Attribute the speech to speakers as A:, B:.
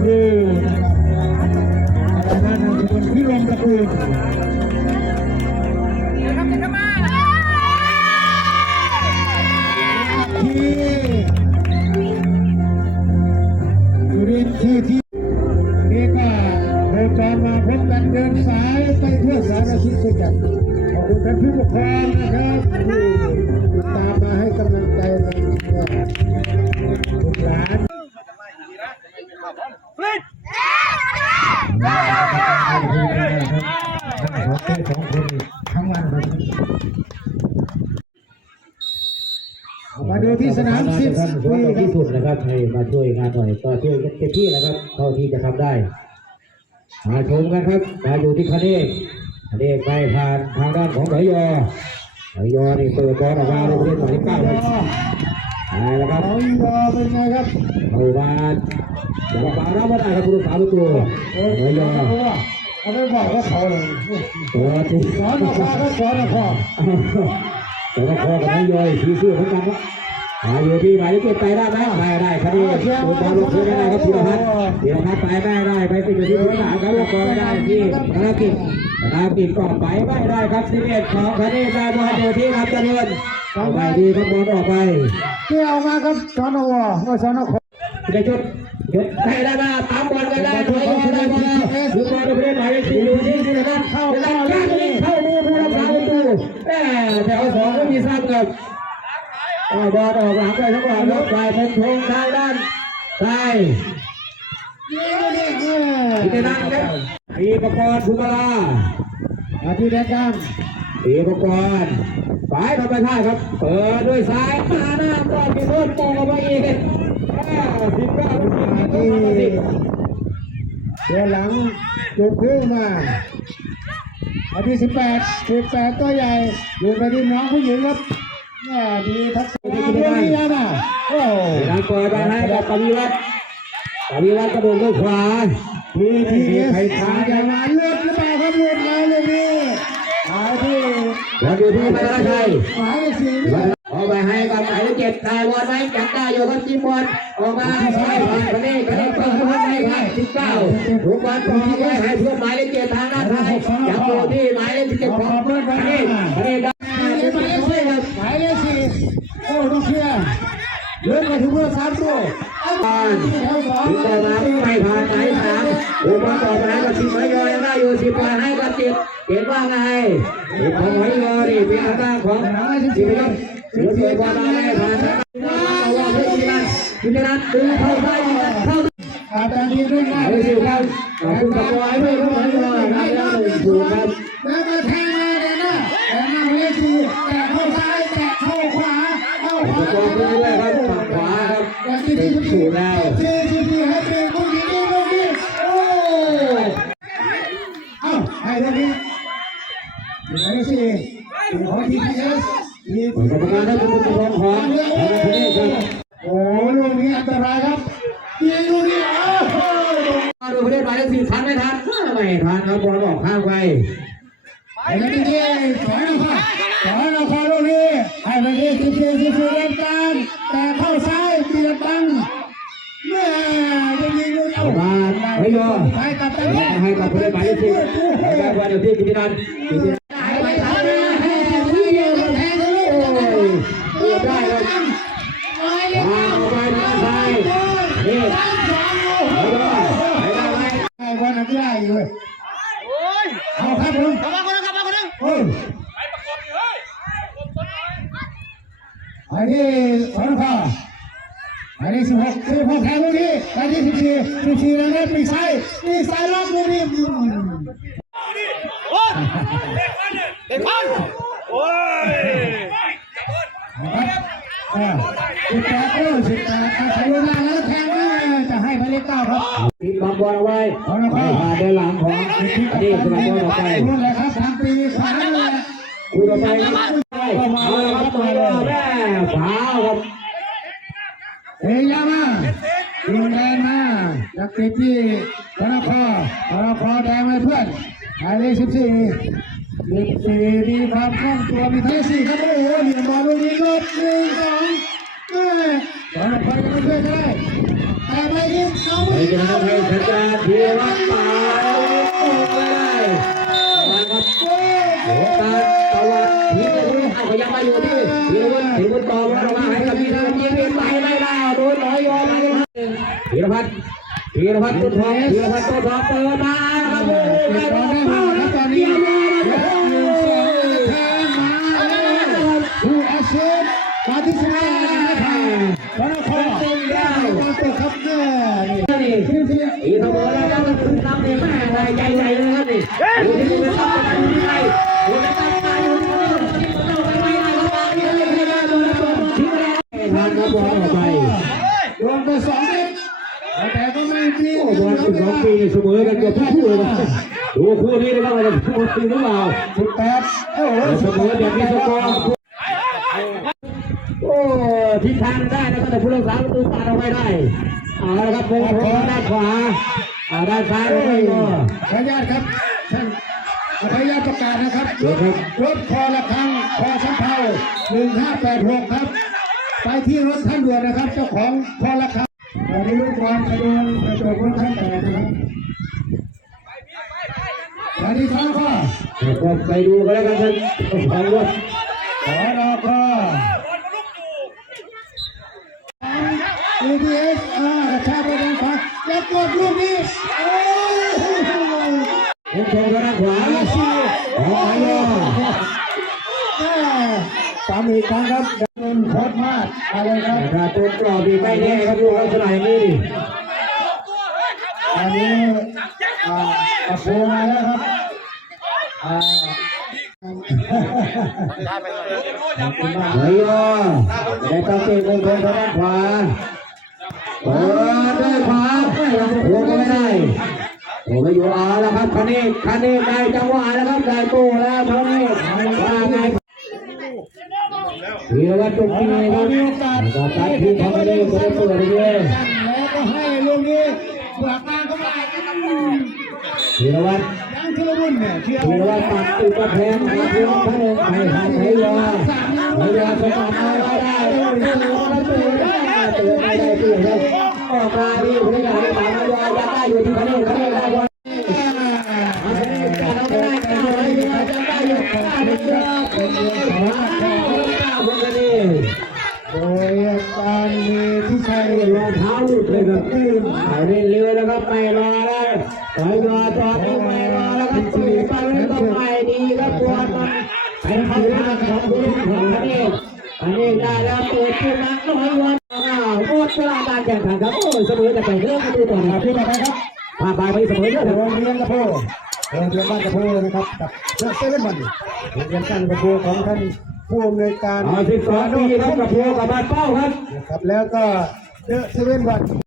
A: นี่นะครับทางด้านของคุณพิรมตระกูลที่สุรินทร์ที่ที่นี่ก็เดินกมาพบกันเดินสายไปทั่วสารทิศด้วขอบคุณท่านผู้ปกครองนะครับ สนามสิบ
B: ท่านช่วย
A: ปี
B: ที่สุดนะครับให้มาช่วยงานหน่อยก็ช่วยกันเต็มที่นะครับเท่าที่จะทำได้ มาชมกันครับ มาอยู่ที่คเนกคเนกไปผ่านทางด้านของไหยอไหยอนี่เปิดบอลออกมาเลยผู้เล่นหมายเลขเก้าครับเอาละครับ
A: เอาอีกอเป็นไงครับ
B: เข้ามาอย่าปารับไม่ได้ครับผู้รักษาประตู
A: เออ
B: ไหยอ
A: เอาไม่บอกว่าเขาเลย
B: ตัวที่
A: สอนนะพ่อก็สอนนะพ่อ
B: แต่ก็พอกับไหยอสีเสื้อเหมือนกันครับ มาอยู่ที่หมายเลขเจ็ดไปได้ไหมไปได้ครับนี่ตัวบอลลงพื้นไม่ได้ครับธีรพัฒน์ธีรพัฒน์ไปไม่ได้ไปติดอยู่ที่พื้นฐานครับแล้วก็ไม่ได้ที่ธนกิจธนกิจก็ไปไม่ได้ครับสิบเอ็ดของคเนศได้บอลอยู่ที่ครับเจริญเอาไปดีครับบอลออกไป
A: เกี่ยวมาครับสอนอวว่าสอนอขอ
B: ได้จุดยกได้ได้มาตามบอลกันได้ถอยได้บอลหรือบอลไปเล่นหมายเลขสี่อยู่ที่ธีรพัฒน์เข้าเข้าล่างนี่เข้ามือผู้รักษาประตูแม่แถวสองก็มีซ้ำกับเอา บอลออกหลังไปทั้งหมดครับฝ่ายเป็นทงทางด้านซ้ายทีเดนันครับปีประกรณ์ภูมิลา
A: อาทิตย์แรกกัน
B: ปีประกรณ์ฝ่ายธรรมชาติครับ เปิดด้วยซ้ายมาหน้าก็มีเพิ่มตรงออกมาอีกสิบเก้าสิบ
A: อาทิตย์เดี๋ยวหลังจุดพึ่งมาอาทิตย์สิบแปดสิบแปดตัวใหญ่อยู่ไปที่น้องผู้หญิงครับ ดีทักษะดีดีแล้วนะโอ้
B: ทีนันเปิดไปให้กับปวิวัฒน์ปวิวัฒน์กระโดดด้วยขวา
A: ทีทีใครทางจะมาเลือดหรือเปล่าครับเลือดมาเลยนี่เอาที่
B: บอลอยู่ที่พระราชัย
A: หมายเลขสี่นี่
B: ออกไปให้กับหมายเลขเจ็ดได้บอลไหมจับได้อยู่ครับจิมบอลออกมาใช่ผ่านคะแนนคะแนนเปิดเข้าไปครับสิบเก้าถูกบอลปล่อยไว้ให้เพื่อนหมายเลขเจ็ดทางด้านซ้ายจับอยู่ที่หมายเลขสิบเจ็ดของเพื่อนคะแนนคะแนนได้
A: หมายเลขสี่หมายเลขสี่โอ้ต้องเชียร์ เลือดมาถึงเมื่อสามตัว
B: ผ่านถึงต่อมาไม่ผ่านไหมายสามถูกบอลต่อไปกับสิบหมายยอยได้อยู่สิบปล่อยให้กับจ็ดเจ็ดว่าไงสิบของหมายยอนี่เป็นอาการของสิบครับสิบเจ็ดบอลมาได้ผ่านเอาว่าเพื่อนที่นั่นที่นั่นดึงเข้าไปเข้า
A: อาจารย์ดีด้วยนะ
B: เอาสิครับขอบคุณตะกอยด้วยครับผมว่าได้แล้วหนึ่งถูกครับ ถูกแล้ว
A: ที่ที่ที่ให้เป็นผู้หญิงดีผู้หญิงโอ้เอ้าให้ตรงนี้หมายเลขสี่ของทีพีเอสที
B: กรรมการได้เป็นผู้ปกครองของของประเทศครับ
A: โอ้ลูกนี้อันตรายครับยิงลูกนี้โอ้โห
B: ดูประเทศหมายเลขสี่ทันไม่ทันไม่ทันครับบอลออกข้างไป
A: ไอ้นี่ดีสอนเราค่ะสอน
B: ยอม
A: ให้กับตะ
B: ให้กับประเทศหมายเลขสี่แล้วก็วันเดียวที่กิตินันกิตินัน
A: ไม่ทันนะให้ผู้เดียวแทงเลย
B: โอ้ยเกือบได้ครับ
A: ไม่ได้
B: วางเอาไปทางซ้ายนี่
A: สองโอ้
B: เอา
A: โห
B: ไปได้ไหม
A: ไอ้วันนั้นได้อยู่เลยเอาครับผมกลับมาคนนึงกลับมาคนนึงโอ้ยไอ้นี่สอนพ่อ ไอ้นี่สิบหกสิบหกแทงลูกนี้ไอ้นี่สิบสี่สิบสี่แล้วเนี่ยปีกซ้ายปีกซ้ายล็อกลูกนี้
C: เด็กพันโอ้ย
A: สิบแปดเออสิบแปดอ่าใช้เวลาแล้วแทงนะจะให้ไปเลขเก้าครับ
B: ทีมบอลบอลไว้ไม่ผ่านด้านหลังของอดีตสนามบอลออกไป
A: รุ่นเลยครับสามปีขวาเลย
B: คุณต่อไปครับเอามาครับมาแล้วแม่ขวครับ
A: เฮียมายิงแดงมาจากติดที่ธนาคาระนครแดงไว้เพื่อนหมายเลขสิบสี่สิบสี่มีความคล่องตัวมีทั้งสี่ครับโอ้โหเหนียบอลลูกนี้ก็หนึ่งสองเอ้ยธนาคาระไม่ช่วยก็ได้แต่ไม่ยิงเอา
B: ไป
A: ไม่
B: จะ
A: เอา
B: ทำให้สัญญาณทีรักป่า นทองเดือพันต้นทองเปิดมาครับโอ้
A: เปิ
B: ไม่
A: ดบอล
B: เข้าแล้
A: ควรับตอน
B: เนี้ยเลย
A: และหนึ่งสองแทงมาที่สิบห้าพระนครเป็นดาวตกครับเนี่ยนี่
B: นี่
A: ทีมที่
B: อีเสมอแล้วก็ขึ้นนำในแม่ใหญ่ใหญ่เลยครับนี่ดูที่เนต้องการอยู่ที่ไหนดูที่ต้องการอยู่ที่ไหนที่ต้องไปไม่ได้ก็มาที่นี่ไม่ได้โดนตัวทิ้งแล้วทางก็บอลออกไป
A: รวมไปสองเด็กแต่ก็ไม่มี
B: โอ้บอลสิบสองปีเสมอกันเกือบทุกคู่เลยนะดูคู่นี้นะครับว่าจะคู่จริงหรือเปล่า
A: สิบแปดโอ้โห
B: เสมอแบบนี้สกอร์โอ้ทิศทางได้นะครับแต่ผู้รักษาประตูปาดเอาไว้ได้เอาละครับวงโค้งด้านขวาเอาด้านซ้ายไม่ก็
A: ขออนุญาตครับท่านขออนุญาตประกาศนะครับรถรถพอละครังพอสำเภาหนึ่งห้าแปดหกครับ ไปที่รถท่านด่วนนะครับ เจ้าของพอละครัง วันนี้ลูกบอลกระโดดกระโดดรถท่านแต่นะครับสวัสดีครับพ่อ
B: ก็ไปดูกันแล้วกันท่านฟังว่า
A: ขอรอพ่อ EDS อ่ากระชากไปทางขวาแล้วกดลูกนี้โอ้ย
B: วงโค้งด้านขวา
A: อาชีพ
B: อ๋อ
A: สามอีกครั้งครับดำเนินโคตรมากอะไรครับ
B: ถ้าตัวกรอบดีไม่แน่ครับดูลักษณะอย่างนี้ดิ
A: อันนี้อ่าตะโพมาแล้วครับอ่าขอบคุณมาก
B: เฮ้ยอะได้ต้องเตะวงโค้งด้านขวาโอ้ด้านขวาไม่ยังโค้งก็ไม่ได้โอ้ไม่อยู่เอาแล้วครับคันนี้คันนี้ได้จังหวะแล้วครับได้โต้แล้วเท่านี้ เฮียวว่าจุกที่ไหนครับ
A: มีโอกาส
B: ก็ตัดที่ทำให้ได้ก็ได้เปิดเลย
A: แล้วก็ให้ลูกนี้เปลือกนางก็ไม่ได้ครับ
B: เลยวว่า
A: ยังชุลมุนเนี่ย
B: วีรวว่าตัดติดกระแพงมาเพื่อนท่านให้ให้ให้ยาให้ยาสกัดเอาไว้ได้ตื่นตื่นได้ตื่นไม่ได้ตื่นเลยออกมาดีคนนี้ได้ตามยาจะได้อยู่ที่คะแนนคะแนนได้วันคะแนนการเอาไม่ได้การเอาไม่ได้จะได้อยู่ได้ไม่เยอะคนเดียวขอขอคนนี้
A: โดย การมีที่ใช้
B: รองเท้าหลุดเลยครับไปเล่นเรือแล้วครับไปรอแล้วไปรอจอดที่ไม่รอแล้วครับตีไปแล้วก็ไปดีครับตัวมันเป็นเข้าทาของผู้เล่นของคะแนนอันนี้ได้แล้วเปิดขึ้นมาน้อยวันอ้าวหมดเวลาการแข่งขันครับโอ้ยเสมอจะไปเริ่มประตูต่อนะครับ
A: ที่ต่อไปครับ
B: พาไปไปเสมอเยอะ
A: โรงเรียนกระโพโรงเรียนบ้านกระโพนะครับกับเซเว่นวันโรงเรียนบ้านกระโพของท่าน ผู้อำนวยการ
B: อ๋อสิบสองปีครับกับพวกกับบ้านเป้าครับ
A: นะครับแล้วก็เซเว่นวัน